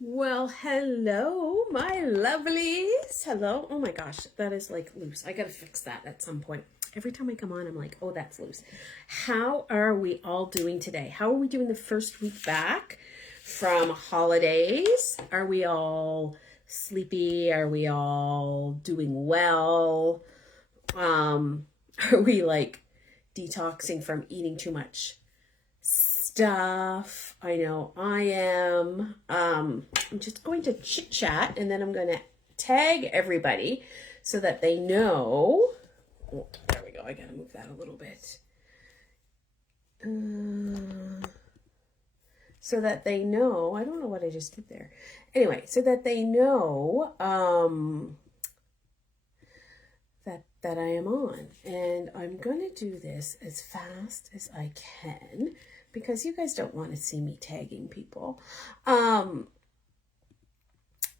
Well, hello, my lovelies. Hello. Oh my gosh, that is like loose. I gotta fix that at some point. Every time I come on, I'm like, oh, that's loose. How are we all doing today? How are we doing the first week back from holidays? Are we all sleepy? Are we all doing well? Are we like detoxing from eating too much stuff? I know I am. I'm just going to chit chat and then I'm going to tag everybody so that they know. Oh, there we go. I got to move that a little bit. So that they know. I don't know what I just did there. Anyway, so that they know that I am on. And I'm going to do this as fast as I can because you guys don't want to see me tagging people.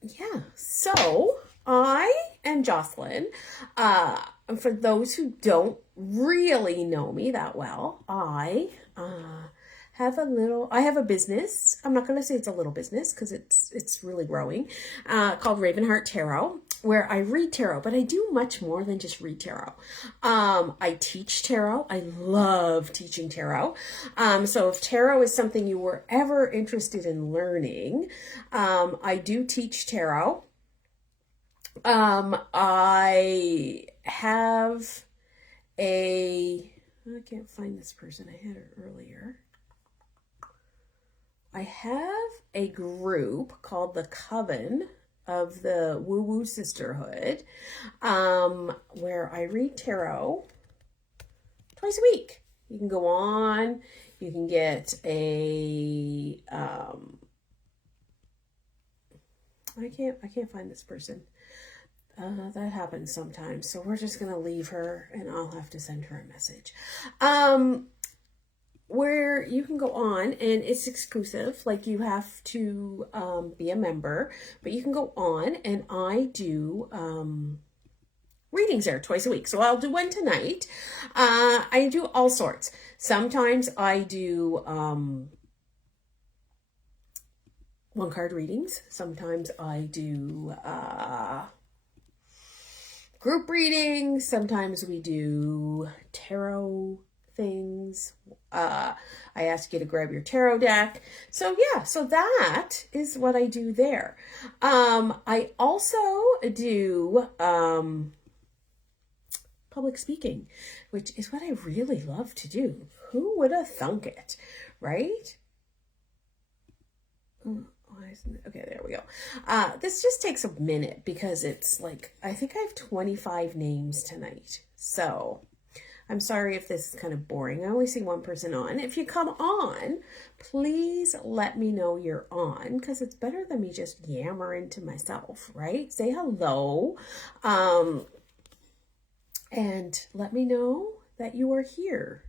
Yeah, so I am Jocelyn. For those who don't really know me that well, I have a business. I'm not going to say it's a little business because it's really growing, called Ravenheart Tarot, where I read tarot, but I do much more than just read tarot. I teach tarot. I love teaching tarot. So if tarot is something you were ever interested in learning, I do teach tarot. I have I can't find this person. I had her earlier. I have a group called the Coven of the Woo Woo Sisterhood, where I read tarot twice a week. You can go on, you can get a, I can't find this person. That happens sometimes. So we're just going to leave her and I'll have to send her a message. Where you can go on and it's exclusive, like you have to be a member, but you can go on and I do readings there twice a week. So I'll do one tonight. I do all sorts. Sometimes I do one card readings. Sometimes I do group readings. Sometimes we do tarot things. I ask you to grab your tarot deck. So yeah, so that is what I do there. I also do public speaking, which is what I really love to do. Who would have thunk it, right? Okay, there we go. This just takes a minute because it's like, I think I have 25 names tonight. So I'm sorry if this is kind of boring. I only see one person on. If you come on, please let me know you're on because it's better than me just yammering to myself, right? Say hello. And let me know that you are here.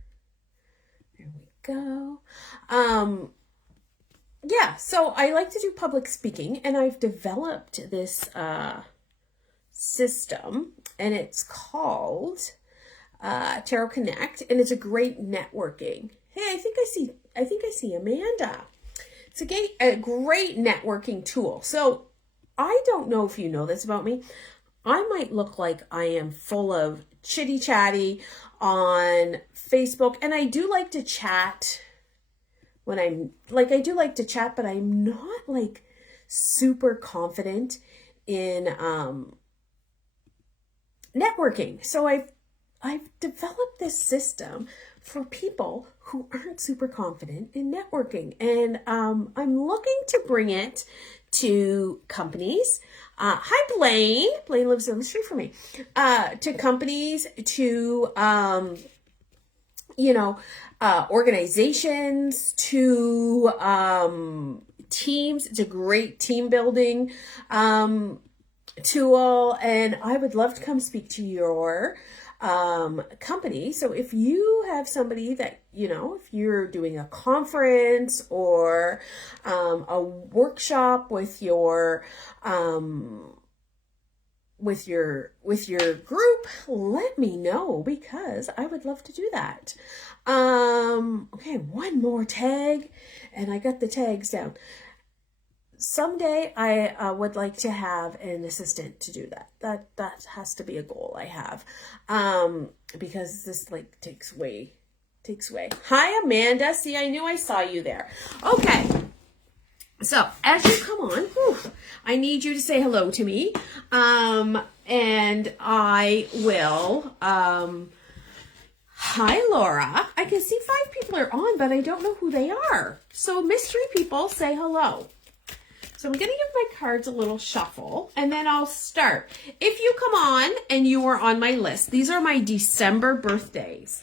There we go. Yeah, so I like to do public speaking and I've developed this system and it's called Tarot Connect, and it's a great networking. Hey, I think I see Amanda. It's a great networking tool. So I don't know if you know this about me. I might look like I am full of chitty chatty on Facebook, and I do like to chat when I do like to chat, but I'm not like super confident in networking. So I've developed this system for people who aren't super confident in networking. And I'm looking to bring it to companies. Hi, Blaine. Blaine lives down the street from me. To companies, to, organizations, to teams. It's a great team building tool. And I would love to come speak to your company. So if you have somebody that, if you're doing a conference or a workshop with your group, let me know because I would love to do that. Okay, one more tag and I got the tags down. someday I would like to have an assistant to do that. That has to be a goal I have. Because this like takes way. Hi, Amanda. See, I knew I saw you there. Okay. So as you come on, I need you to say hello to me. And I will, hi, Laura. I can see 5 people are on, but I don't know who they are. So mystery people, say hello. So I'm going to give my cards a little shuffle, and then I'll start. If you come on and you are on my list, these are my December birthdays.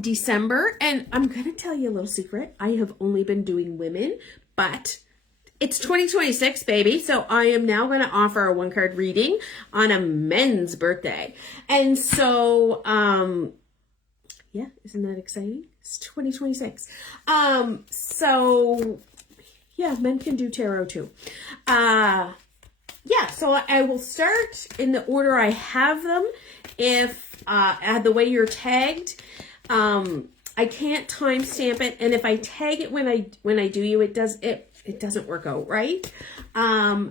December, and I'm going to tell you a little secret. I have only been doing women, but it's 2026, baby. So I am now going to offer a 1-card reading on a men's birthday. And so, yeah, isn't that exciting? It's 2026. So yeah, men can do tarot too. Yeah, so I will start in the order I have them. If, the way you're tagged, I can't timestamp it, and if I tag it when I do you, it doesn't work out right.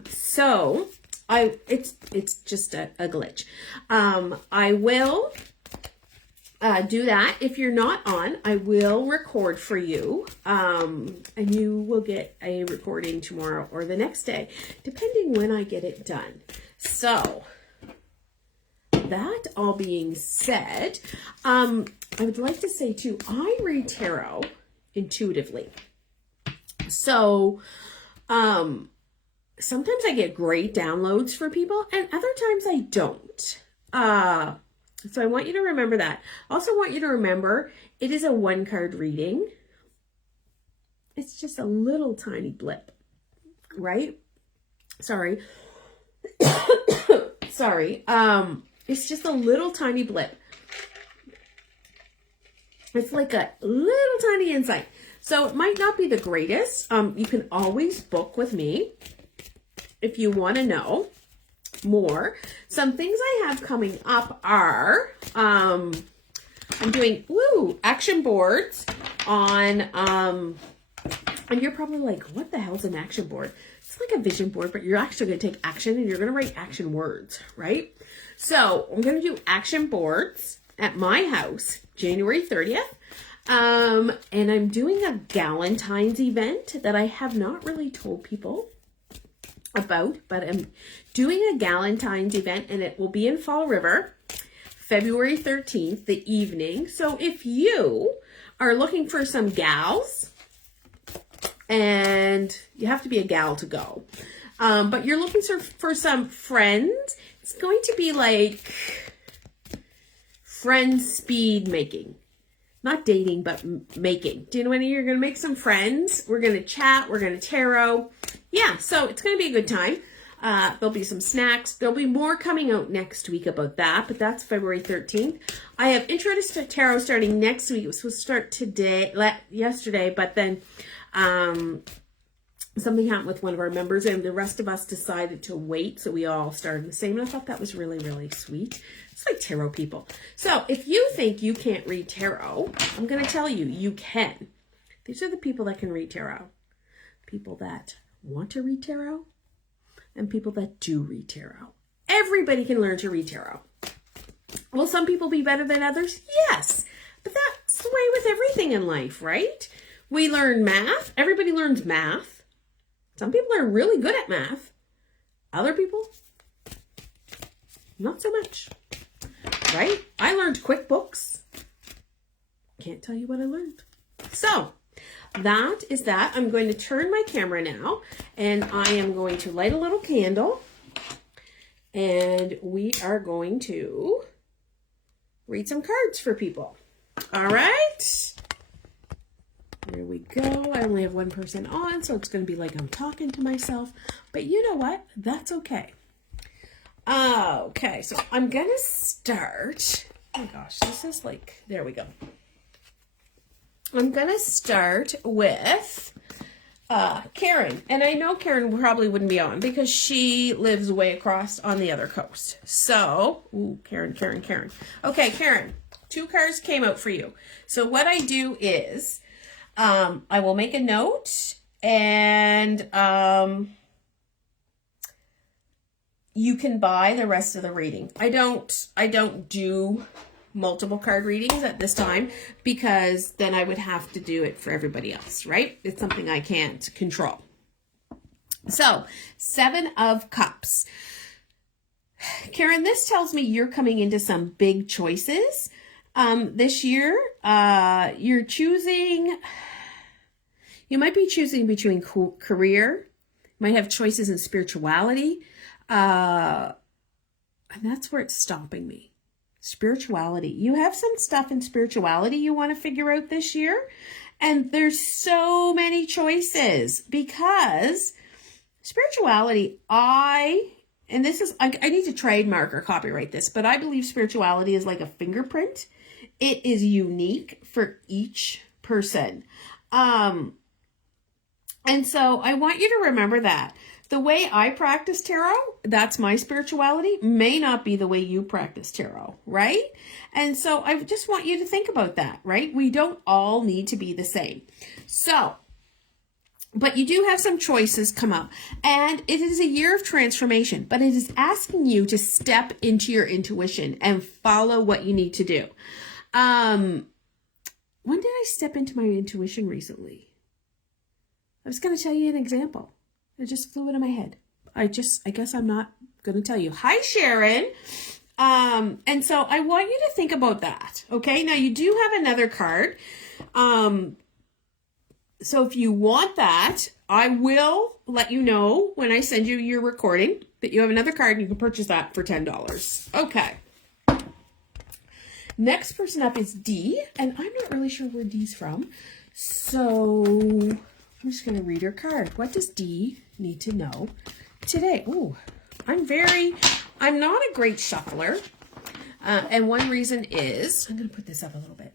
So it's just a glitch. I will do that. If you're not on, I will record for you, and you will get a recording tomorrow or the next day, depending when I get it done. So that all being said, I would like to say too, I read tarot intuitively. So, sometimes I get great downloads for people and other times I don't. So I want you to remember that. I also want you to remember it is a 1-card reading. It's just a little tiny blip, right? Sorry. Sorry. It's just a little tiny blip. It's like a little tiny insight. So it might not be the greatest. You can always book with me if you want to know more. Some things I have coming up are, I'm doing, action boards on, and you're probably like, what the hell's an action board? It's like a vision board, but you're actually going to take action and you're going to write action words, right? So I'm going to do action boards at my house, January 30th. And I'm doing a Galentine's event that I have not really told people about, but I'm doing a Galentine's event and it will be in Fall River, February 13th, the evening. So if you are looking for some gals, and you have to be a gal to go, but you're looking for some friends, it's going to be like friend speed making. Not dating, but making. Do you know what I mean? You're going to make some friends. We're going to chat. We're going to tarot. Yeah, so it's going to be a good time. There'll be some snacks. There'll be more coming out next week about that, but that's February 13th. I have Intro to Tarot starting next week. It was supposed to start yesterday, but then something happened with one of our members, and the rest of us decided to wait, so we all started the same, and I thought that was really, really sweet. It's like tarot people. So if you think you can't read tarot, I'm going to tell you, you can. These are the people that can read tarot. People that want to read tarot and people that do read tarot. Everybody can learn to read tarot. Will some people be better than others? Yes. But that's the way with everything in life, right? We learn math. Everybody learns math. Some people are really good at math. Other people, not so much. Right? I learned QuickBooks. Can't tell you what I learned. So that is that. I'm going to turn my camera now, and I am going to light a little candle, and we are going to read some cards for people. All right. There we go. I only have one person on, so it's going to be like I'm talking to myself, but you know what? That's okay. Okay, so I'm going to start. Oh my gosh, this is like, there we go. I'm going to start with Karen. And I know Karen probably wouldn't be on because she lives way across on the other coast. So, Karen. Okay, Karen, 2 cards came out for you. So what I do is I will make a note And you can buy the rest of the reading. I don't do multiple card readings at this time because then I would have to do it for everybody else, right? It's something I can't control. So, 7 of Cups. Karen, this tells me you're coming into some big choices this year. You might be choosing between career, you might have choices in spirituality, and that's where it's stopping me. Spirituality. You have some stuff in spirituality you want to figure out this year, and there's so many choices because spirituality, I need to trademark or copyright this, but I believe spirituality is like a fingerprint. It is unique for each person. And so I want you to remember that. The way I practice tarot, that's my spirituality, may not be the way you practice tarot, right? And so I just want you to think about that, right? We don't all need to be the same. So, but you do have some choices come up, and it is a year of transformation, but it is asking you to step into your intuition and follow what you need to do. When did I step into my intuition recently? I was going to tell you an example. It just flew into my head. I guess I'm not going to tell you. Hi, Sharon. And so I want you to think about that. Okay. Now you do have another card. So if you want that, I will let you know when I send you your recording that you have another card and you can purchase that for $10. Okay. Next person up is D, and I'm not really sure where D's from. So I'm just going to read her card. What does D need to know today? Ooh, I'm not a great shuffler. And one reason is, I'm going to put this up a little bit.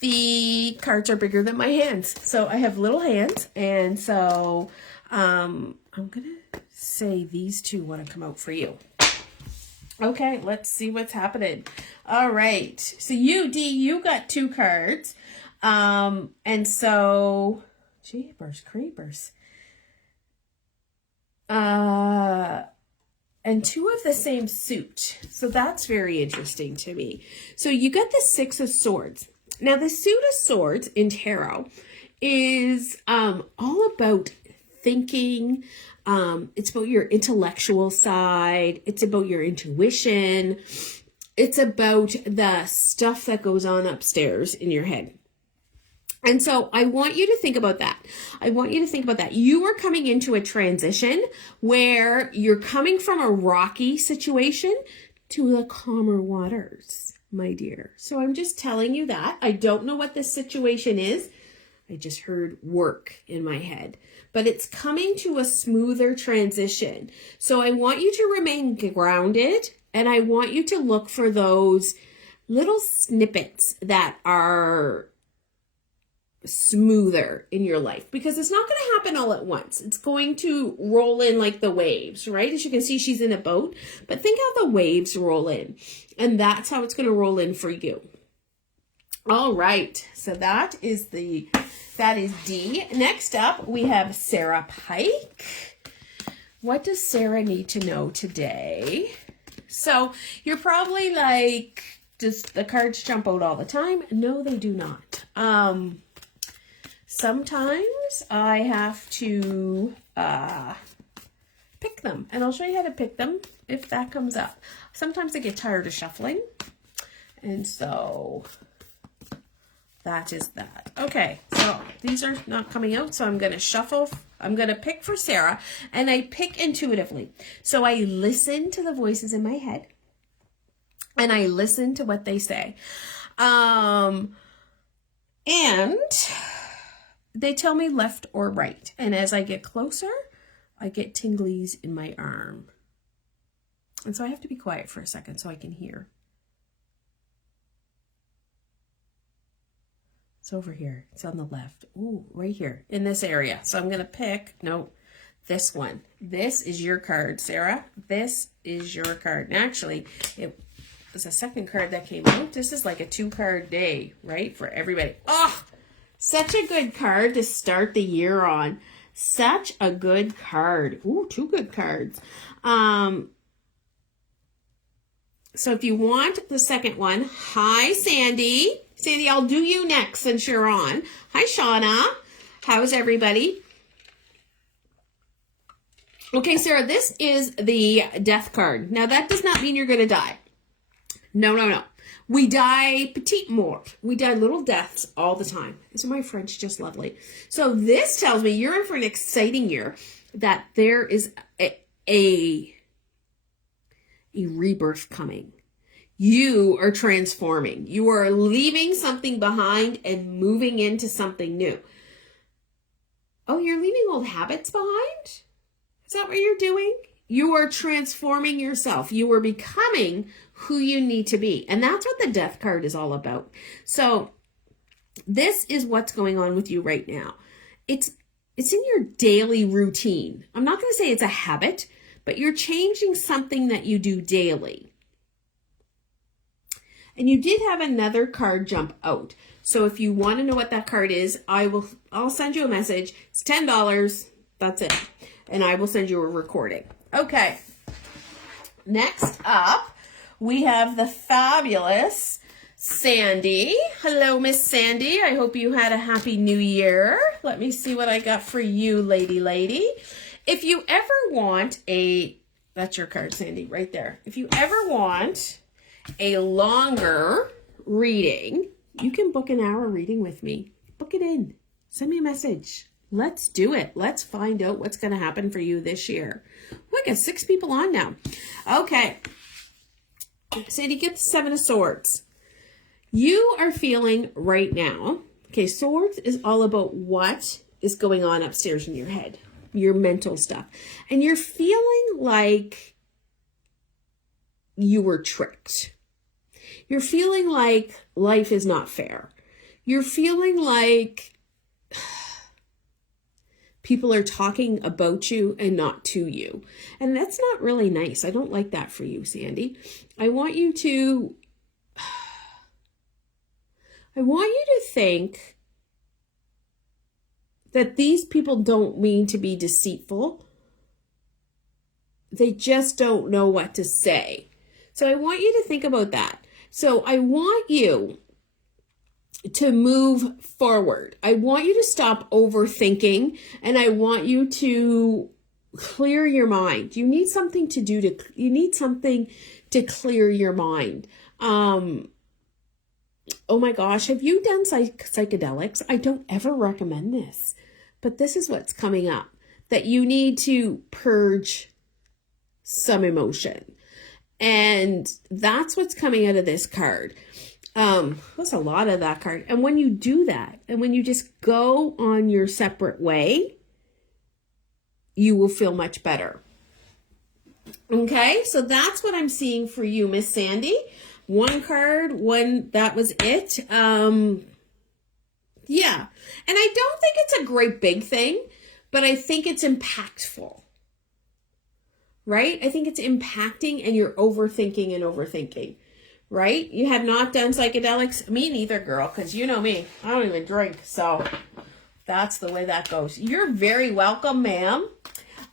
The cards are bigger than my hands. So I have little hands. And so I'm going to say these two want to come out for you. Okay, let's see what's happening. All right. So you, D, you got 2 cards. And so, jeepers creepers. And 2 of the same suit. So that's very interesting to me. So you got the 6 of Swords. Now the suit of Swords in tarot is all about thinking. It's about your intellectual side. It's about your intuition. It's about the stuff that goes on upstairs in your head. And so I want you to think about that. You are coming into a transition where you're coming from a rocky situation to the calmer waters, my dear. So I'm just telling you that. I don't know what this situation is. I just heard work in my head, but it's coming to a smoother transition. So I want you to remain grounded, and I want you to look for those little snippets that are smoother in your life, because it's not going to happen all at once. It's going to roll in like the waves, right? As you can see, she's in a boat, but think how the waves roll in, and that's how it's going to roll in for you. All right. So that is D. Next up, we have Sarah Pike. What does Sarah need to know today? So you're probably like, does the cards jump out all the time? No, they do not. Sometimes I have to pick them, and I'll show you how to pick them if that comes up. Sometimes I get tired of shuffling, and so that is that. Okay, so these are not coming out, so I'm going to shuffle. I'm going to pick for Sarah, and I pick intuitively. So I listen to the voices in my head, and I listen to what they say. And they tell me left or right. And as I get closer, I get tinglies in my arm. And so I have to be quiet for a second so I can hear. It's over here. It's on the left. Ooh, right here in this area. So I'm going to pick, no, this one. This is your card, Sarah. This is your card. And actually, it was a second card that came out. This is like a 2-card day, right? For everybody. Oh, such a good card to start the year on. Such a good card. Ooh, two good cards. So if you want the second one, hi, Sandy. Sandy, I'll do you next since you're on. Hi, Shauna. How's everybody? Okay, Sarah, this is the death card. Now, that does not mean you're going to die. No, no, no. We die petit mort. We die little deaths all the time. Isn't my French just lovely? So this tells me you're in for an exciting year, that there is a rebirth coming. You are transforming. You are leaving something behind and moving into something new. Oh, you're leaving old habits behind? Is that what you're doing? You are transforming yourself. You are becoming who you need to be. And that's what the death card is all about. So this is what's going on with you right now. It's in your daily routine. I'm not going to say it's a habit, but you're changing something that you do daily. And you did have another card jump out. So if you want to know what that card is, I'll send you a message. It's $10. That's it. And I will send you a recording. Okay. Next up, we have the fabulous Sandy. Hello, Miss Sandy. I hope you had a happy new year. Let me see what I got for you, lady. If you ever want that's your card, Sandy, right there. If you ever want a longer reading, you can book an hour reading with me. Book it in. Send me a message. Let's do it. Let's find out what's going to happen for you this year. We got 6 people on now. Okay. Sandy, get the 7 of Swords. You are feeling right now, okay, Swords is all about what is going on upstairs in your head, your mental stuff. And you're feeling like you were tricked. You're feeling like life is not fair. You're feeling like people are talking about you and not to you. And that's not really nice. I don't like that for you, Sandy. I want you to think that these people don't mean to be deceitful. They just don't know what to say. So I want you to think about that. So I want you to move forward. I want you to stop overthinking, and I want you to clear your mind. You need something to do you need something to clear your mind. Oh my gosh, have you done psychedelics? I don't ever recommend this, but this is what's coming up, that you need to purge some emotion. And that's what's coming out of this card. That's a lot of that card. And when you do that, and when you just go on your separate way, you will feel much better. Okay, so that's what I'm seeing for you, Miss Sandy. 1 card, that was it. Yeah. And I don't think it's a great big thing, but I think it's impactful. Right? I think it's impacting, and you're overthinking. Right? You have not done psychedelics? Me neither, girl, because you know me. I don't even drink, so that's the way that goes. You're very welcome, ma'am.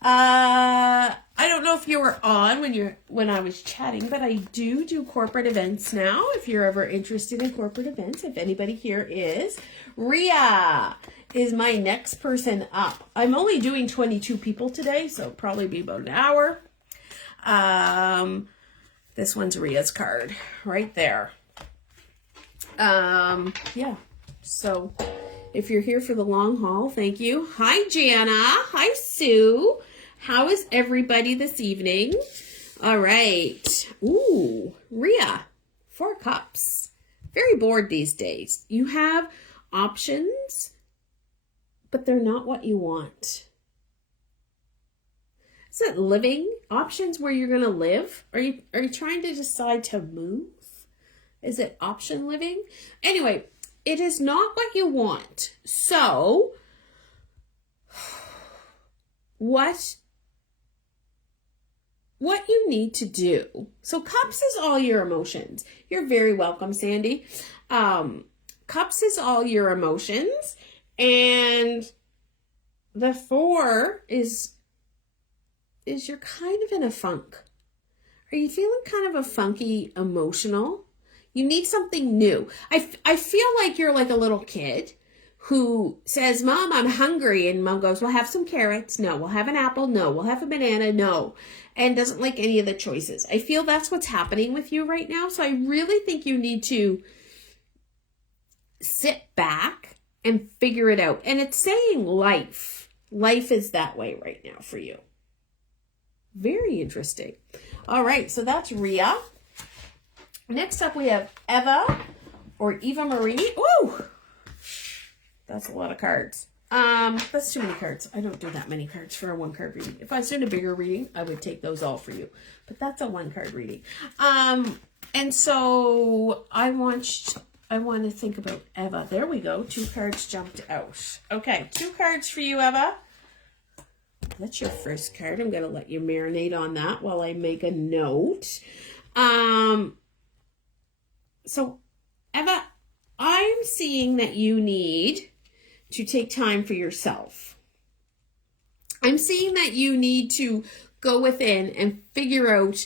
I don't know if you were on when I was chatting, but I do corporate events now. If you're ever interested in corporate events, if anybody here is, Ria is my next person up. I'm only doing 22 people today, so it'll probably be about an hour. This one's Ria's card right there. Yeah. So if you're here for the long haul, thank you. Hi, Jana. Hi, Sue. How is everybody this evening? All right. Ooh, Ria, 4 cups. Very bored these days. You have options, but they're not what you want. Is it living options where you're going to live? Are you trying to decide to move? Is it option living? Anyway, it is not what you want. So what you need to do. So cups is all your emotions. You're very welcome, Sandy. Cups is all your emotions, and the 4 is you're kind of in a funk. Are you feeling kind of a funky emotional? You need something new. I feel like you're like a little kid who says, Mom, I'm hungry. And Mom goes, we'll have some carrots. No. We'll have an apple. No. We'll have a banana. No. And doesn't like any of the choices. I feel that's what's happening with you right now. So I really think you need to sit back and figure it out. And it's saying life. Life is that way right now for you. Very interesting. All right. So that's Rhea. Next up we have Eva or Eva Marie. Ooh! That's a lot of cards. That's too many cards. I don't do that many cards for a 1-card reading. If I was doing a bigger reading, I would take those all for you. But that's a 1-card reading. And so I want to think about Eva. There we go. 2 cards jumped out. Okay, 2 cards for you, Eva. That's your first card. I'm going to let you marinate on that while I make a note. So, Eva, I'm seeing that you need to take time for yourself. I'm seeing that you need to go within and figure out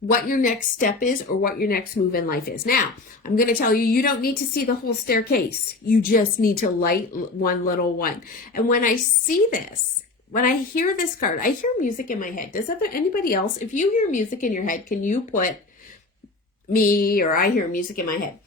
what your next step is or what your next move in life is. Now, I'm going to tell you, you don't need to see the whole staircase. You just need to light one little one. And when I see this, when I hear this card, I hear music in my head. Does anybody else? If you hear music in your head, can you put me or I hear music in my head?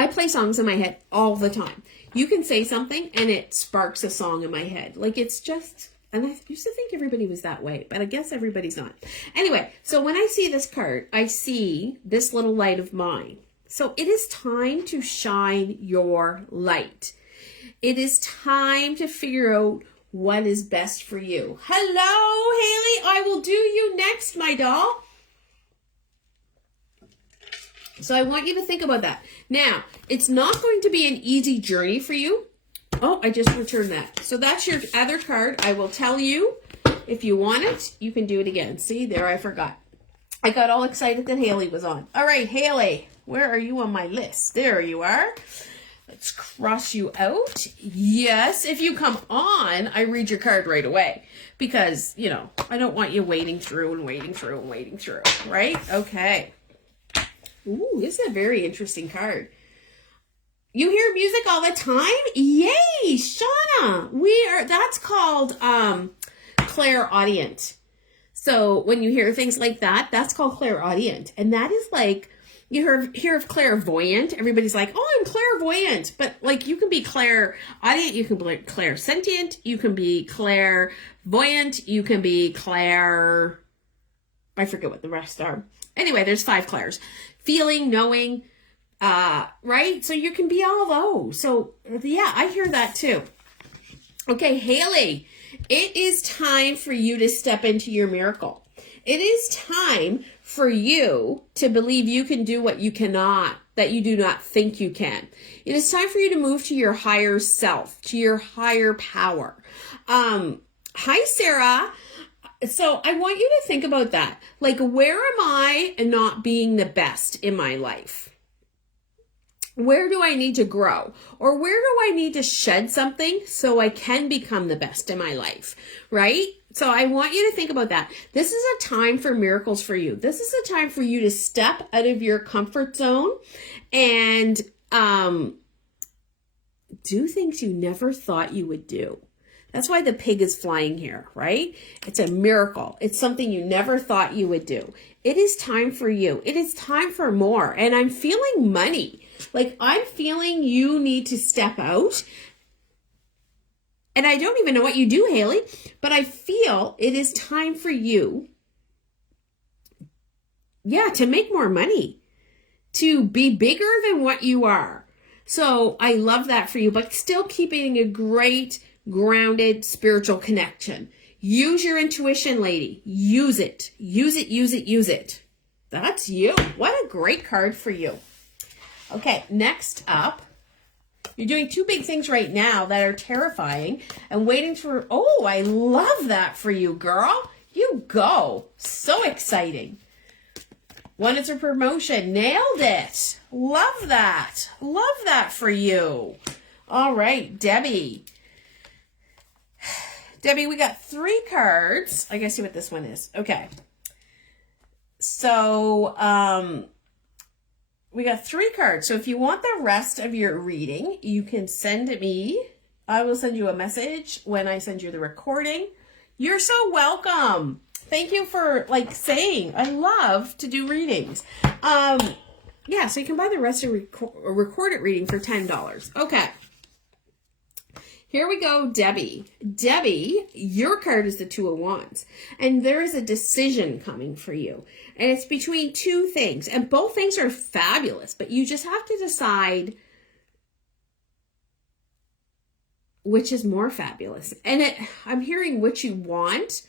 I play songs in my head all the time. You can say something and it sparks a song in my head. Like it's just, and I used to think everybody was that way, but I guess everybody's not. Anyway, so when I see this card, I see this little light of mine. So it is time to shine your light. It is time to figure out what is best for you. Hello, Haley. I will do you next, my doll. So I want you to think about that. Now, it's not going to be an easy journey for you. Oh, I just returned that. So that's your other card. I will tell you, if you want it, you can do it again. See, there, I forgot. I got all excited that Haley was on. All right, Haley, where are you on my list? There you are. Let's cross you out. Yes, if you come on, I read your card right away. Because, you know, I don't want you waiting through and waiting through and waiting through, right? Okay. Ooh, this is a very interesting card. You hear music all the time? Yay, Shauna. That's called clairaudient. So when you hear things like that, that's called clairaudient. And that is like, you hear of clairvoyant. Everybody's like, oh, I'm clairvoyant. But like you can be clairaudient, you can be clairsentient, you can be clairvoyant, you can be I forget what the rest are. Anyway, there's 5 clairs. Feeling, knowing, right? So you can be all those. So yeah, I hear that too. Okay, Haley, it is time for you to step into your miracle. It is time for you to believe you can do what you cannot, that you do not think you can. It is time for you to move to your higher self, to your higher power. Hi, Sarah. So I want you to think about that. Like, where am I not being the best in my life? Where do I need to grow? Or where do I need to shed something so I can become the best in my life, right? So I want you to think about that. This is a time for miracles for you. This is a time for you to step out of your comfort zone and do things you never thought you would do. That's why the pig is flying here, right? It's a miracle. It's something you never thought you would do. It is time for you. It is time for more. And I'm feeling money. Like I'm feeling you need to step out. And I don't even know what you do, Haley, but I feel it is time for you, to make more money, to be bigger than what you are. So I love that for you, but still keeping a great grounded spiritual connection. Use your intuition, lady. Use it. Use it, use it, use it. That's you. What a great card for you. Okay, next up, you're doing 2 big things right now that are terrifying and waiting for, oh, I love that for you, girl. You go. So exciting. One is a promotion. Nailed it. Love that. Love that for you. All right, Debbie. Debbie, we got 3 cards. I gotta see what this one is. Okay. So, we got 3 cards. So if you want the rest of your reading, you can send me. I will send you a message when I send you the recording. You're so welcome. Thank you for saying. I love to do readings. Yeah, so you can buy the rest of a recorded reading for $10. Okay. Here we go, Debbie. Debbie, your card is the 2 of Wands. And there is a decision coming for you. And it's between 2 things. And both things are fabulous. But you just have to decide which is more fabulous. And I'm hearing what you want,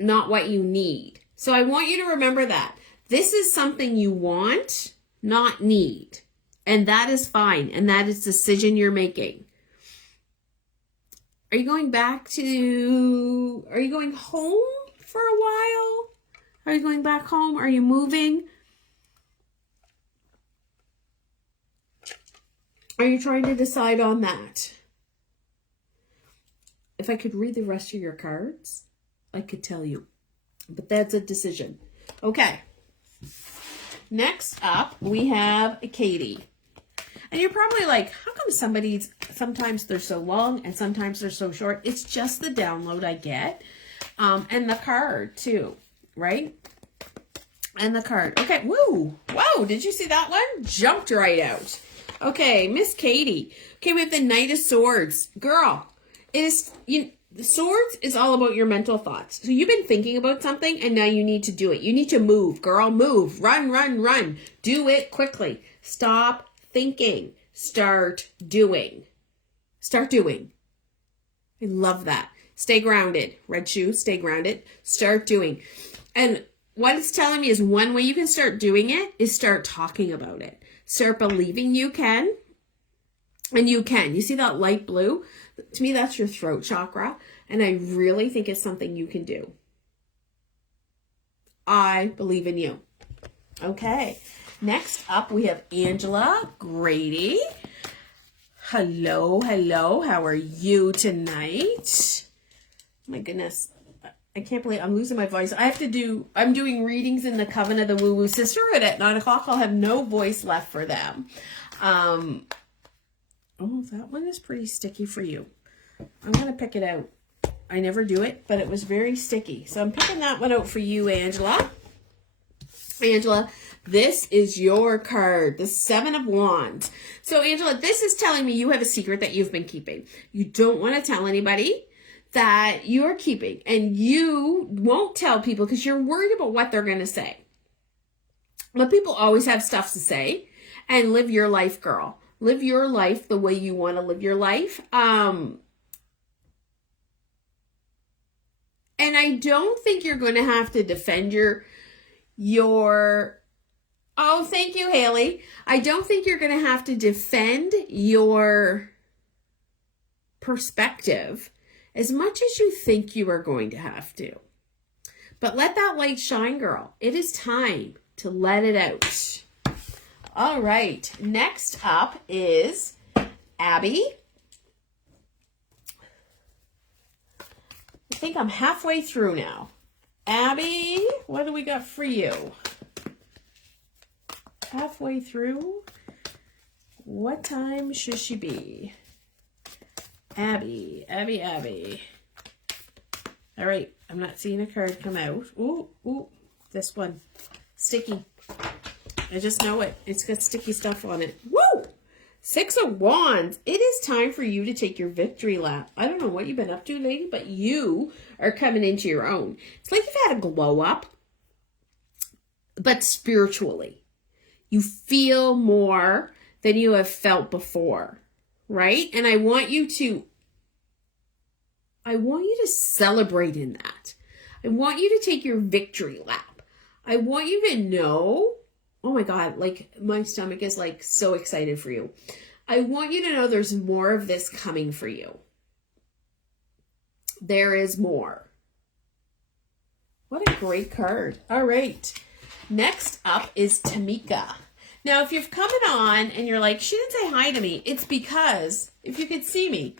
not what you need. So I want you to remember that. This is something you want, not need. And that is fine. And that is the decision you're making. Are you going home for a while? Are you going back home? Are you moving? Are you trying to decide on that? If I could read the rest of your cards, I could tell you. But that's a decision. Okay. Next up, we have Katie. And you're probably like, how come sometimes they're so long and sometimes they're so short? It's just the download I get. And the card too, right? And the card. Okay, woo! Wow, did you see that one? Jumped right out. Okay, Miss Katie. Okay, we have the Knight of Swords. Girl, the Swords is all about your mental thoughts. So you've been thinking about something and now you need to do it. You need to move, girl, move. Run, run, run. Do it quickly. Stop thinking. Start doing. Start doing. I love that. Stay grounded. Red shoe, stay grounded. Start doing. And what it's telling me is one way you can start doing it is start talking about it. Start believing you can. And you can. You see that light blue? To me, that's your throat chakra. And I really think it's something you can do. I believe in you. Okay. Next up, we have Angela Grady. Hello, hello. How are you tonight? My goodness. I can't believe I'm losing my voice. I'm doing readings in the Coven of the Woo Woo Sisterhood at 9 o'clock. I'll have no voice left for them. Oh, that one is pretty sticky for you. I'm going to pick it out. I never do it, but it was very sticky. So I'm picking that one out for you, Angela. Angela, this is your card, the 7 of Wands. So Angela, this is telling me you have a secret that you've been keeping. You don't want to tell anybody that you're keeping, and you won't tell people because you're worried about what they're going to say. But people always have stuff to say, and live your life, girl. Live your life the way you want to live your life. And I don't think you're going to have to defend your oh, thank you, Haley. I don't think you're going to have to defend your perspective as much as you think you are going to have to. But let that light shine, girl. It is time to let it out. All right. Next up is Abby. I think I'm halfway through now. Abby, what do we got for you? Halfway through? What time should she be? Abby. All right, I'm not seeing a card come out. Ooh, this one. Sticky. I just know it. It's got sticky stuff on it. Woo! 6 of Wands. It is time for you to take your victory lap. I don't know what you've been up to, lady, but you are coming into your own. It's like you've had a glow up, but spiritually. You feel more than you have felt before, right? And I want you to celebrate in that. I want you to take your victory lap. I want you to know, oh my God, like my stomach is like so excited for you. I want you to know there's more of this coming for you. There is more. What a great card. All right. Next up is Tamika. Now, if you've come on and you're like, she didn't say hi to me, it's because, if you could see me,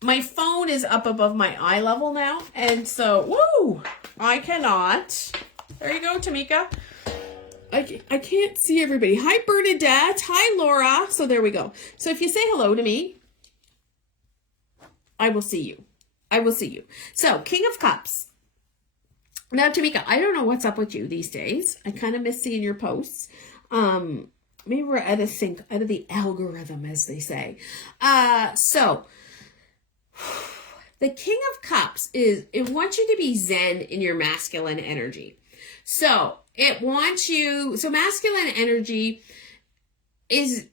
my phone is up above my eye level now. And so, woo, I cannot. There you go, Tamika. I can't see everybody. Hi, Bernadette. Hi, Laura. So there we go. So if you say hello to me, I will see you. I will see you. So, King of Cups. Now, Tamika, I don't know what's up with you these days. I kind of miss seeing your posts. Maybe we're out of sync, out of the algorithm, as they say. So, the King of Cups it wants you to be zen in your masculine energy. So, it wants you, so masculine energy is,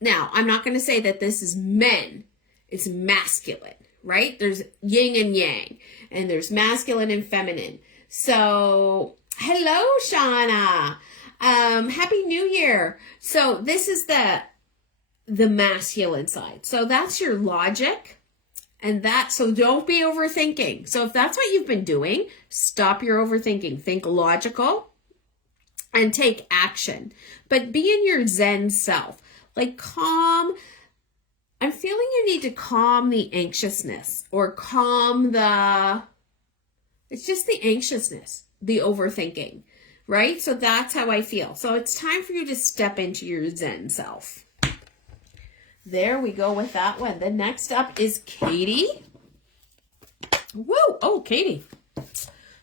now, I'm not going to say that this is men. It's masculine, right? There's yin and yang, and there's masculine and feminine. So, hello, Shauna. Happy New Year. So this is the masculine side. So that's your logic, and so don't be overthinking. So if that's what you've been doing, stop your overthinking. Think logical and take action, but be in your Zen self, like calm. I'm feeling you need to calm the anxiousness, or calm it's just the anxiousness, the overthinking, right? So that's how I feel. So it's time for you to step into your Zen self. There we go with that one. The next up is Katie. Woo! Oh, Katie.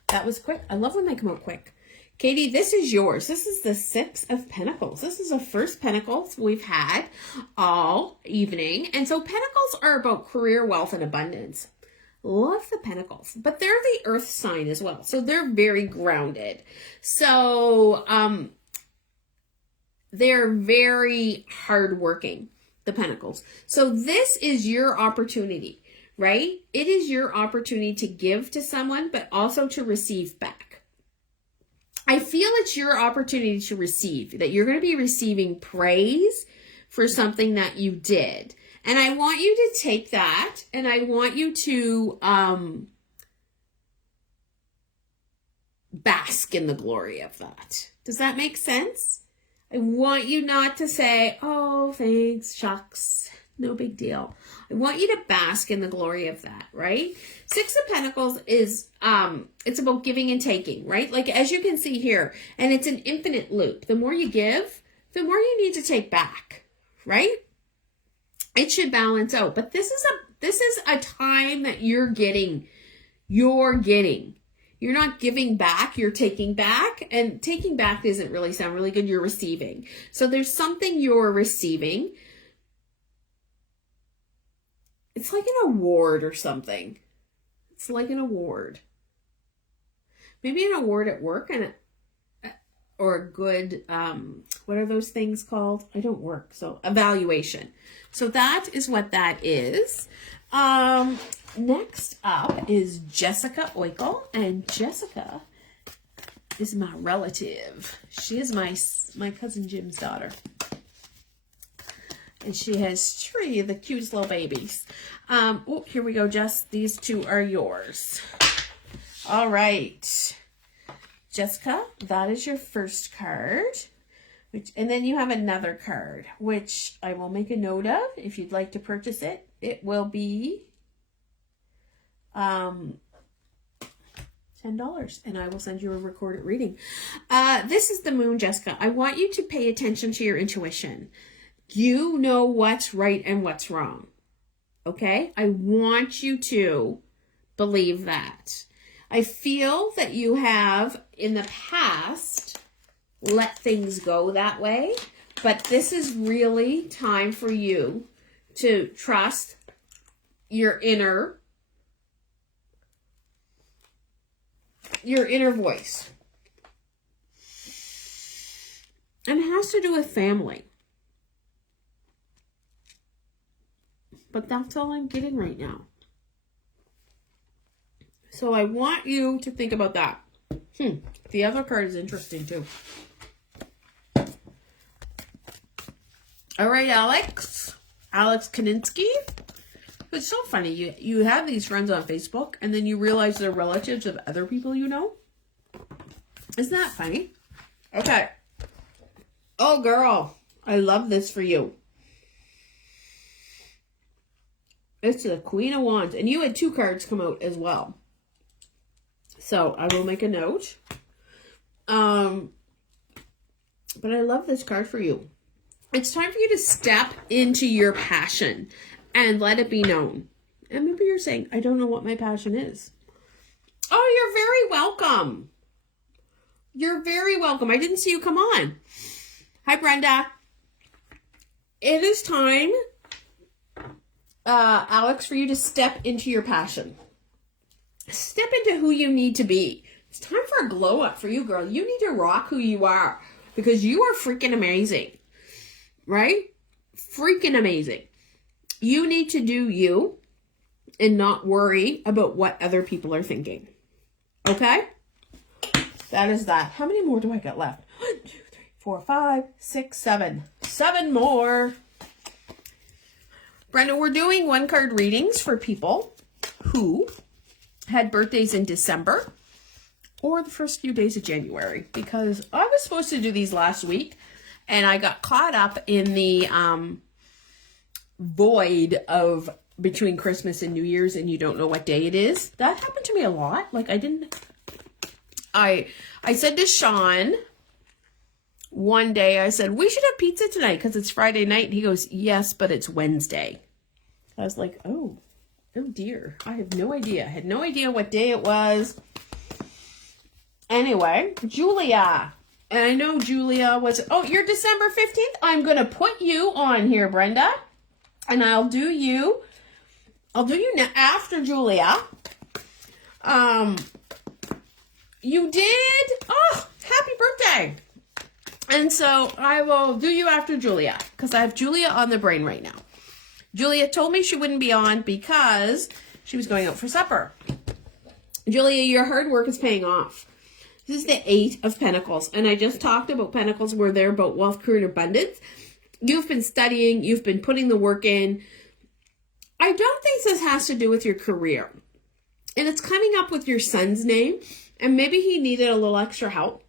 That was quick. I love when they come out quick. Katie, this is yours. This is the Six of Pentacles. This is the first Pentacles we've had all evening. And so Pentacles are about career, wealth, and abundance. Love the Pentacles, but they're the earth sign as well. So they're very grounded. So they're very hardworking, the Pentacles. So this is your opportunity, right? It is your opportunity to give to someone, but also to receive back. I feel it's your opportunity to receive, that you're going to be receiving praise for something that you did. And I want you to take that, and I want you to bask in the glory of that. Does that make sense? I want you not to say, oh, thanks, shucks, no big deal. I want you to bask in the glory of that, right? Six of Pentacles is, it's about giving and taking, right? Like, as you can see here, and it's an infinite loop. The more you give, the more you need to take back, right? It should balance out. But this is a time that you're getting. You're not giving back, you're taking back. And taking back doesn't really sound really good. You're receiving. So there's something you're receiving. It's like an award or something. It's like an award. Maybe an award at work or a good, what are those things called? I don't work, so evaluation. So that is what that is. Next up is Jessica Oikel, and Jessica is my relative. She is my cousin Jim's daughter. And she has three of the cutest little babies. Oh, here we go, Jess. These two are yours. All right. Jessica, that is your first card. And then you have another card, which I will make a note of. If you'd like to purchase it, it will be $10. And I will send you a recorded reading. This is the Moon, Jessica. I want you to pay attention to your intuition. You know what's right and what's wrong. Okay? I want you to believe that. I feel that you have, in the past, let things go that way. But this is really time for you to trust your inner voice. And it has to do with family. But that's all I'm getting right now. So I want you to think about that. The other card is interesting too. All right, Alex Kaninsky. It's so funny. You have these friends on Facebook, and then you realize they're relatives of other people you know. Isn't that funny? Okay. Oh, girl. I love this for you. It's the Queen of Wands. And you had 2 cards come out as well. So I will make a note. But I love this card for you. It's time for you to step into your passion and let it be known. And maybe you're saying, I don't know what my passion is. Oh, you're very welcome. You're very welcome. I didn't see you come on. Hi, Brenda. It is time, Alex, for you to step into your passion. Step into who you need to be. It's time for a glow up for you, girl. You need to rock who you are because you are freaking amazing, right? Freaking amazing. You need to do you and not worry about what other people are thinking. Okay? That is that. How many more do I got left? 1, 2, 3, 4, 5, 6, 7. 7 more. Brenda, we're doing 1-card readings for people who had birthdays in December or the first few days of January, because I was supposed to do these last week and I got caught up in the void of between Christmas and New Year's and you don't know what day it is. That happened to me a lot. Like I said to Sean one day, I said, we should have pizza tonight because it's Friday night. And he goes, yes, but it's Wednesday. I was like, oh dear. I have no idea. I had no idea what day it was. Anyway, Julia. And I know Julia was, oh, you're December 15th. I'm going to put you on here, Brenda. And I'll do you now after Julia. You did, oh, happy birthday. And so I will do you after Julia because I have Julia on the brain right now. Julia told me she wouldn't be on because she was going out for supper. Julia, your hard work is paying off. This is the 8 of Pentacles. And I just talked about Pentacles where they're about wealth, career, and abundance. You've been studying. You've been putting the work in. I don't think this has to do with your career. And it's coming up with your son's name. And maybe he needed a little extra help.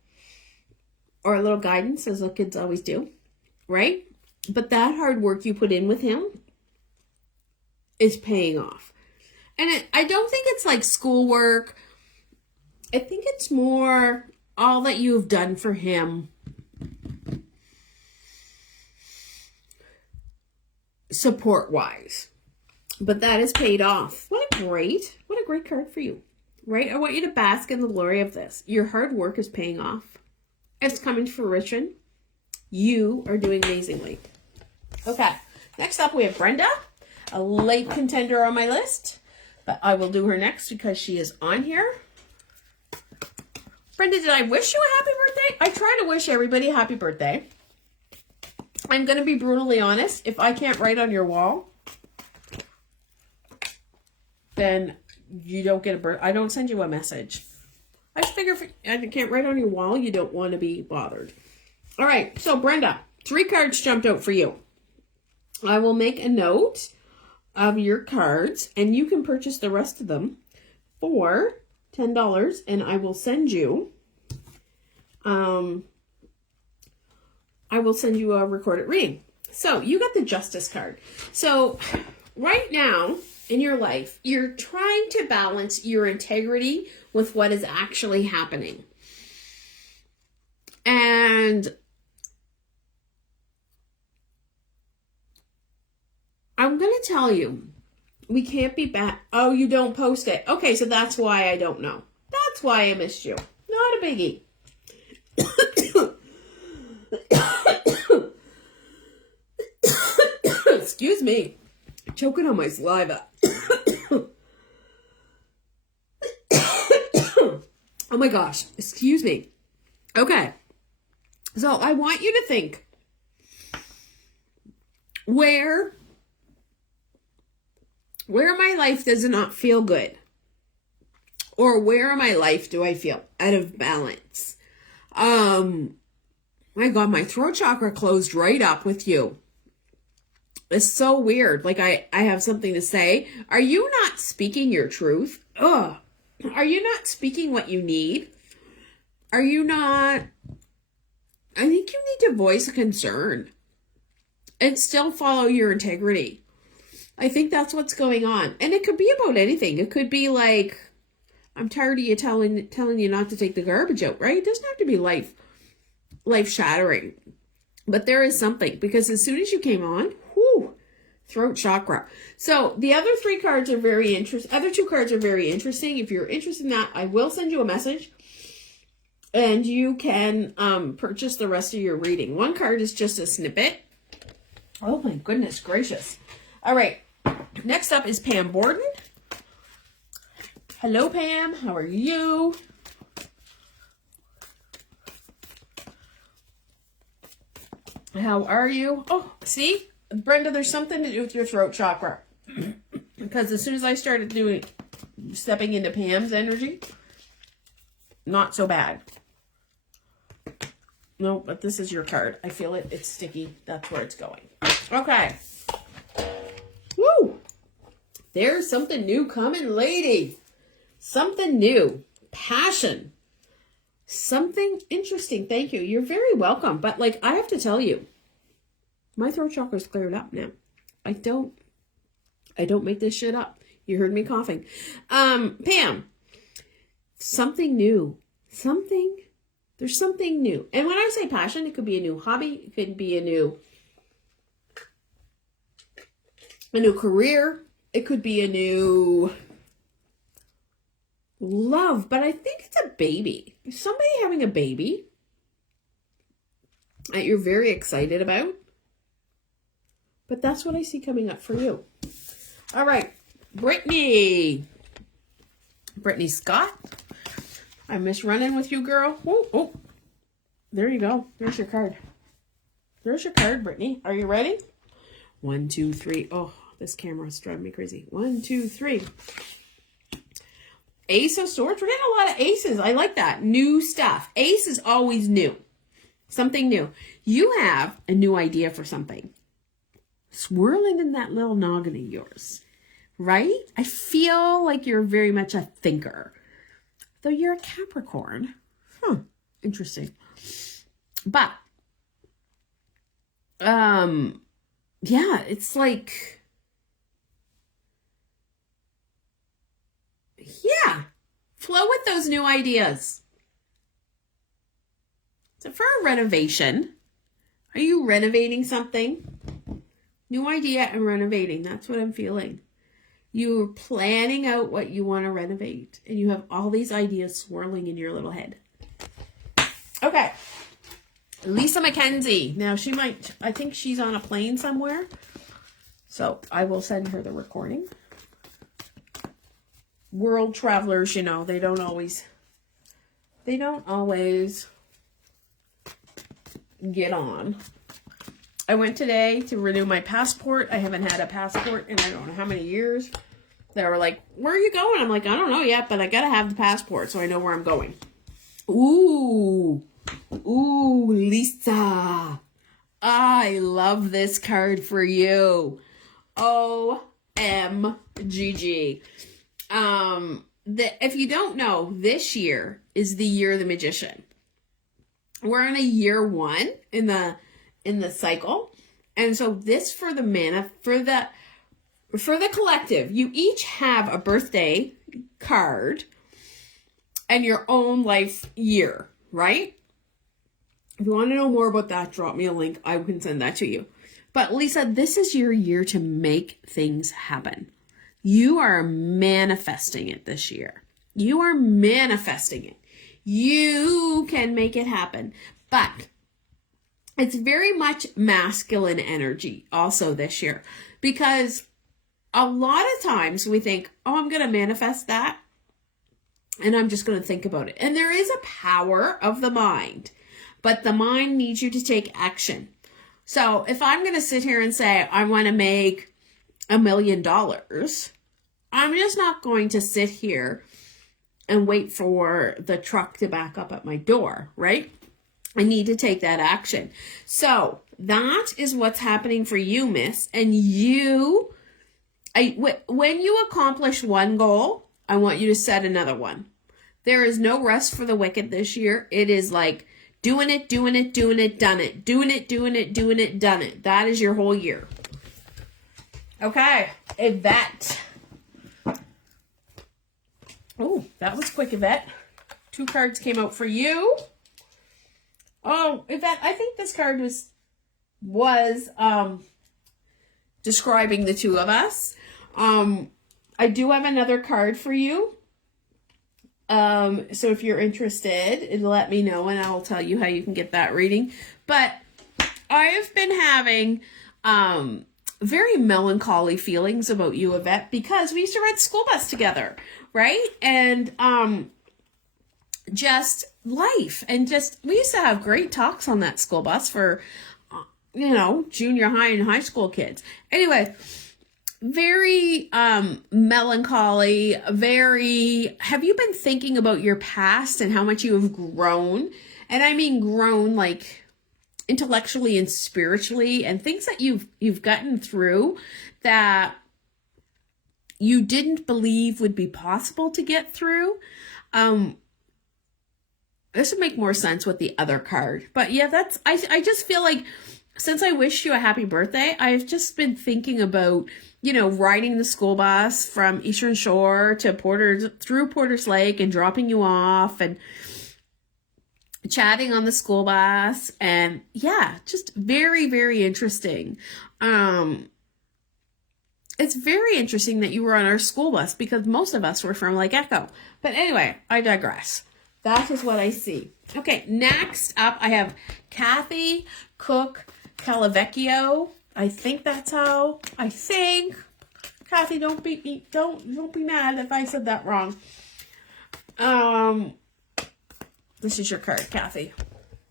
Or a little guidance, as the kids always do. Right? But that hard work you put in with him is paying off. And I don't think it's like schoolwork. I think it's more all that you've done for him support-wise. But that is paid off. What a great card for you. Right? I want you to bask in the glory of this. Your hard work is paying off. It's coming to fruition. You are doing amazingly. Okay. Next up, we have Brenda, a late contender on my list. But I will do her next because she is on here. Brenda, did I wish you a happy birthday? I try to wish everybody a happy birthday. I'm going to be brutally honest. If I can't write on your wall, then you don't get a birthday. I don't send you a message. I just figure if I can't write on your wall, you don't want to be bothered. All right. So, Brenda, 3 cards jumped out for you. I will make a note of your cards, and you can purchase the rest of them for $10, and I will send you a recorded reading. So you got the Justice card. So right now in your life, you're trying to balance your integrity with what is actually happening. And I'm going to tell you, we can't be back. Oh, you don't post it. Okay, so that's why I don't know. That's why I missed you. Not a biggie. Excuse me. Choking on my saliva. Oh my gosh. Excuse me. Okay. So I want you to think where my life does not feel good, or where in my life do I feel out of balance. My God, my throat chakra closed right up with you. It's so weird. Like I have something to say. Are you not speaking your truth? Ugh. Are you not speaking what you need? Are you not I think you need to voice a concern and still follow your integrity. I think that's what's going on. And it could be about anything. It could be like, I'm tired of you telling you not to take the garbage out, right? It doesn't have to be life shattering. But there is something, because as soon as you came on, whoo, throat chakra. So the other three cards are very interesting. Other two cards are very interesting. If you're interested in that, I will send you a message and you can purchase the rest of your reading. One card is just a snippet. Oh my goodness gracious. All right. Next up is Pam Borden. Hello, Pam. How are you? How are you? Oh, see? Brenda, there's something to do with your throat chakra. Because as soon as I started stepping into Pam's energy, not so bad. No, but this is your card. I feel it. It's sticky. That's where it's going. Okay. Woo! There's something new coming, lady. Something new. Passion. Something interesting. Thank you. You're very welcome. But like, I have to tell you, my throat chakra's cleared up now. I don't make this shit up. You heard me coughing. Pam, something new. There's something new. And when I say passion, it could be a new hobby. It could be a new career. It could be a new love. But I think it's a baby. Somebody having a baby that you're very excited about. But that's what I see coming up for you. All right. Brittany Scott. I miss running with you, girl. Oh, there you go. There's your card. There's your card, Brittany. Are you ready? 1, 2, 3. Oh, this camera is driving me crazy. 1, 2, 3. Ace of Swords. We're getting a lot of aces. I like that. New stuff. Ace is always new. Something new. You have a new idea for something swirling in that little noggin of yours, right? I feel like you're very much a thinker. Though you're a Capricorn. Interesting. But, yeah, it's like, yeah, flow with those new ideas. So for a renovation, are you renovating something? New idea and renovating. That's what I'm feeling. You're planning out what you want to renovate. And you have all these ideas swirling in your little head. Okay. Lisa McKenzie. Now I think she's on a plane somewhere. So I will send her the recording. World travelers, they don't always get on. I went today to renew my passport. I haven't had a passport in I don't know how many years. They were like, where are you going? I'm like, I don't know yet, but I gotta have the passport so I know where I'm going. Ooh, Lisa. I love this card for you. OMGG. If you don't know, this year is the year of the magician. We're in a year 1 in the cycle. And so this for the collective, you each have a birthday card and your own life year, right? If you want to know more about that, drop me a link. I can send that to you. But Lisa, this is your year to make things happen. You are manifesting it this year. You are manifesting it. You can make it happen. But it's very much masculine energy also this year, because a lot of times we think, oh, I'm going to manifest that and I'm just going to think about it. And there is a power of the mind, but the mind needs you to take action. So if I'm going to sit here and say, I want to make $1 million, I'm just not going to sit here and wait for the truck to back up at my door, right? I need to take that action. So that is what's happening for you, miss. And when you accomplish one goal, I want you to set another one. There is no rest for the wicked this year. It is like Doing it, doing it, doing it, done it. Doing it, doing it, doing it, done it. That is your whole year. Okay, Yvette. Oh, that was quick, Yvette. 2 cards came out for you. Oh, Yvette, I think this card was describing the two of us. I do have another card for you. So if you're interested, let me know and I'll tell you how you can get that reading. But I've been having very melancholy feelings about you, Yvette, because we used to ride school bus together, right? And just life, and just we used to have great talks on that school bus for junior high and high school kids. Anyway, very melancholy, have you been thinking about your past and how much you have grown? And I mean grown like intellectually and spiritually, and things that you've gotten through that you didn't believe would be possible to get through. This would make more sense with the other card. But yeah, I just feel like since I wished you a happy birthday, I've just been thinking about, riding the school bus from Eastern Shore to through Porter's Lake and dropping you off and chatting on the school bus. And yeah, just very, very interesting. It's very interesting that you were on our school bus because most of us were from Lake Echo. But anyway, I digress. That is what I see. Okay, next up I have Kathy Cook Calavecchio. I think that's how. Kathy, don't beat me. Don't be mad if I said that wrong. This is your card, Kathy.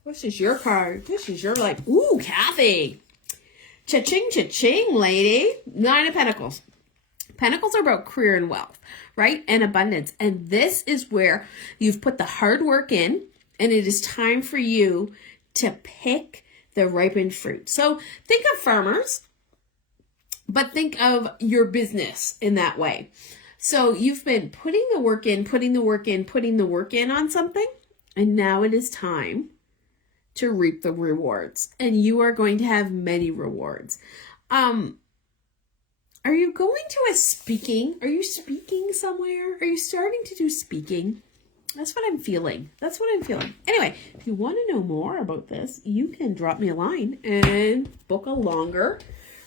This is your card. This is your life. Ooh, Kathy. Cha-ching, cha-ching, lady. 9 of Pentacles. Pentacles are about career and wealth, right? And abundance. And this is where you've put the hard work in, and it is time for you to pick the ripened fruit. So think of farmers, but think of your business in that way. So you've been putting the work in on something, and now it is time to reap the rewards. And you are going to have many rewards. Are you going to a speaking? Are you speaking somewhere? Are you starting to do speaking? That's what I'm feeling. Anyway, if you want to know more about this, you can drop me a line and book a longer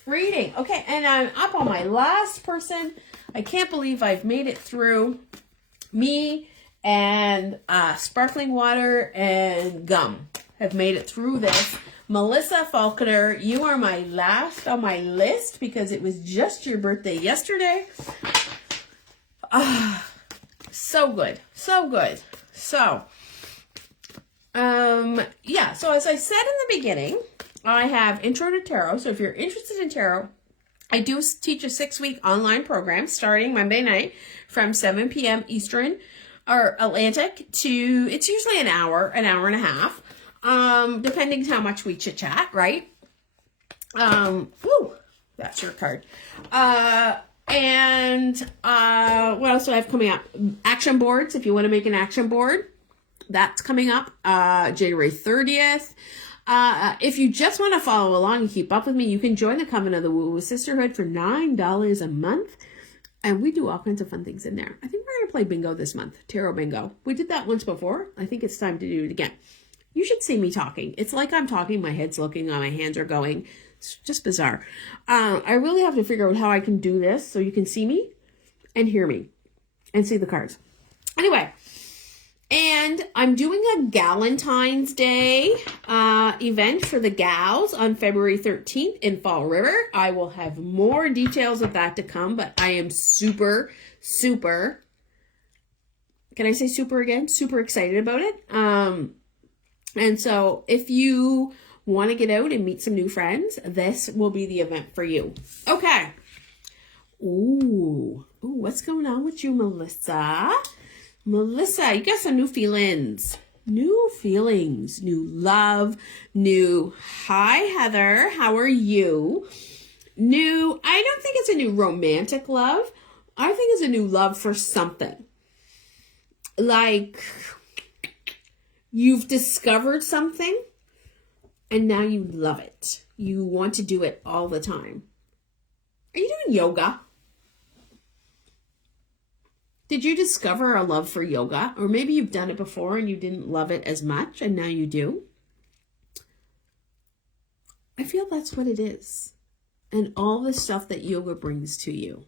reading. Okay, and I'm up on my last person. I can't believe I've made it through. Me and sparkling water and gum have made it through this. Melissa Falconer, you are my last on my list because it was just your birthday yesterday. So good. So as I said in the beginning, I have Intro to Tarot. So if you're interested in tarot, I do teach a 6-week online program starting Monday night from 7 p.m. Eastern or Atlantic to, it's usually an hour and a half, depending how much we chit chat, right? That's your card. And what else do I have coming up? Action boards, if you want to make an action board, that's coming up January 30th. If you just want to follow along and keep up with me, you can join the Coven of the Woo Woo Sisterhood for $9 a month. And we do all kinds of fun things in there. I think we're going to play bingo this month, tarot bingo. We did that once before. I think it's time to do it again. You should see me talking. It's like I'm talking, my head's looking, my hands are going. It's just bizarre. I really have to figure out how I can do this so you can see me and hear me and see the cards. Anyway, and I'm doing a Galentine's Day event for the gals on February 13th in Fall River. I will have more details of that to come, but I am super, can I say super again? Super excited about it. And so if you want to get out and meet some new friends, this will be the event for you. Okay. Ooh, what's going on with you, Melissa? Melissa, you got some new feelings. New feelings, new love, new, hi, Heather, how are you? New, I don't think it's a new romantic love. I think it's a new love for something. Like, You've discovered something and now you love it. You want to do it all the time. Are you doing yoga? Did you discover a love for yoga? Or maybe you've done it before and you didn't love it as much and now you do. I feel that's what it is. And all the stuff that yoga brings to you.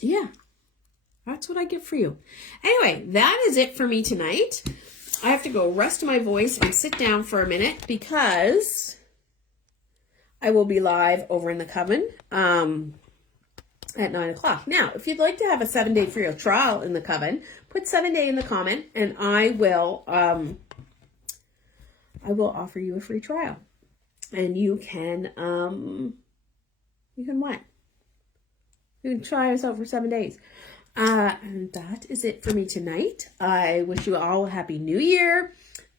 Yeah, that's what I get for you. Anyway, that is it for me tonight. I have to go rest my voice and sit down for a minute because I will be live over in the Coven at 9 o'clock. Now, if you'd like to have a 7-day free trial in the Coven, put 7-day in the comment and I will offer you a free trial. And you can what? You can try us out for 7 days. And that is it for me tonight. I wish you all a happy new year.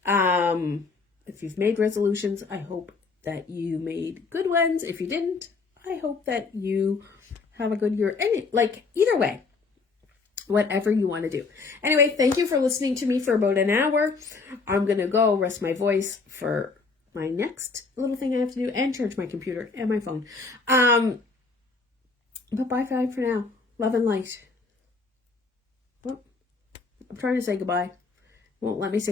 If you've made resolutions, I hope that you made good ones. If you didn't, I hope that you have a good year. And either way, whatever you want to do. Anyway, thank you for listening to me for about an hour. I'm going to go rest my voice for my next little thing I have to do and charge my computer and my phone. But bye for now. Love and light. Well, I'm trying to say goodbye. Won't let me say